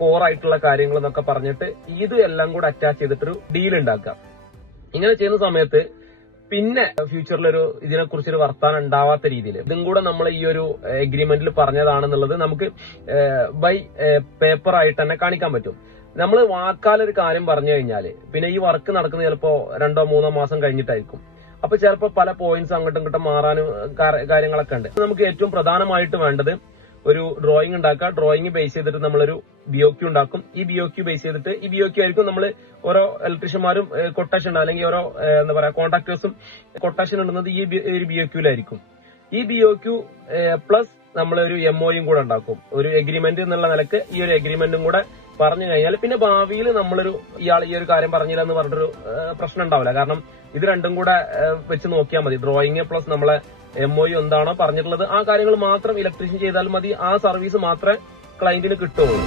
Core ആയിട്ടുള്ള കാര്യങ്ങൾ എന്നൊക്കെ പറഞ്ഞിട്ട് ഇത് എല്ലാം കൂടെ അറ്റാച്ച് ചെയ്തിട്ടൊരു ഡീൽ ഉണ്ടാക്കാം. ഇങ്ങനെ ചെയ്യുന്ന സമയത്ത് പിന്നെ ഫ്യൂച്ചറിലൊരു ഇതിനെക്കുറിച്ചൊരു വർത്താനം ഉണ്ടാവാത്ത രീതിയിൽ ഇതും കൂടെ നമ്മൾ ഈ ഒരു എഗ്രിമെന്റിൽ പറഞ്ഞതാണെന്നുള്ളത് നമുക്ക് ബൈ പേപ്പർ ആയിട്ട് തന്നെ കാണിക്കാൻ പറ്റും. നമ്മൾ വാക്കാലൊരു കാര്യം പറഞ്ഞു കഴിഞ്ഞാല് പിന്നെ ഈ വർക്ക് നടക്കുന്നത് ചിലപ്പോ 2-3 മാസം കഴിഞ്ഞിട്ടായിരിക്കും. അപ്പൊ ചിലപ്പോ പല പോയിന്റ്സ് അങ്ങോട്ടും ഇങ്ങോട്ടും മാറാനും കാര്യങ്ങളൊക്കെ ഉണ്ട്. നമുക്ക് ഏറ്റവും പ്രധാനമായിട്ട് വേണ്ടത് ഒരു ഡ്രോയിങ് ഉണ്ടാക്കുക. ഡ്രോയിങ് ബേസ് ചെയ്തിട്ട് നമ്മളൊരു BOQ ഉണ്ടാക്കും. ഈ BOQ ബേസ് ചെയ്തിട്ട് ഈ BOQ ആയിരിക്കും നമ്മൾ ഓരോ ഇലക്ട്രീഷ്യന്മാരും കൊട്ടേഷൻ അല്ലെങ്കിൽ ഓരോ എന്താ പറയാ കോൺട്രാക്ടേഴ്സും കൊട്ടേഷൻ ഇടുന്നത് ഈ ഒരു BOQ-ലായിരിക്കും. ഈ BOQ പ്ലസ് നമ്മളൊരു MOU കൂടെ ഉണ്ടാക്കും. ഒരു എഗ്രിമെന്റ് എന്നുള്ള നിലക്ക് ഈ ഒരു എഗ്രിമെന്റും കൂടെ പറഞ്ഞു കഴിഞ്ഞാൽ പിന്നെ ഭാവിയിൽ നമ്മളൊരു ഇയാൾ ഈ ഒരു കാര്യം പറഞ്ഞില്ല എന്ന് പറഞ്ഞിട്ടൊരു പ്രശ്നം ഉണ്ടാവില്ല. കാരണം ഇത് രണ്ടും കൂടെ വെച്ച് നോക്കിയാൽ മതി. ഡ്രോയിങ് പ്ലസ് നമ്മളെ MOU എന്താണോ പറഞ്ഞിട്ടുള്ളത് ആ കാര്യങ്ങൾ മാത്രം ഇലക്ട്രീഷ്യൻ ചെയ്താൽ മതി. ആ സർവീസ് മാത്രമേ ക്ലയന്റിന് കിട്ടുള്ളൂ.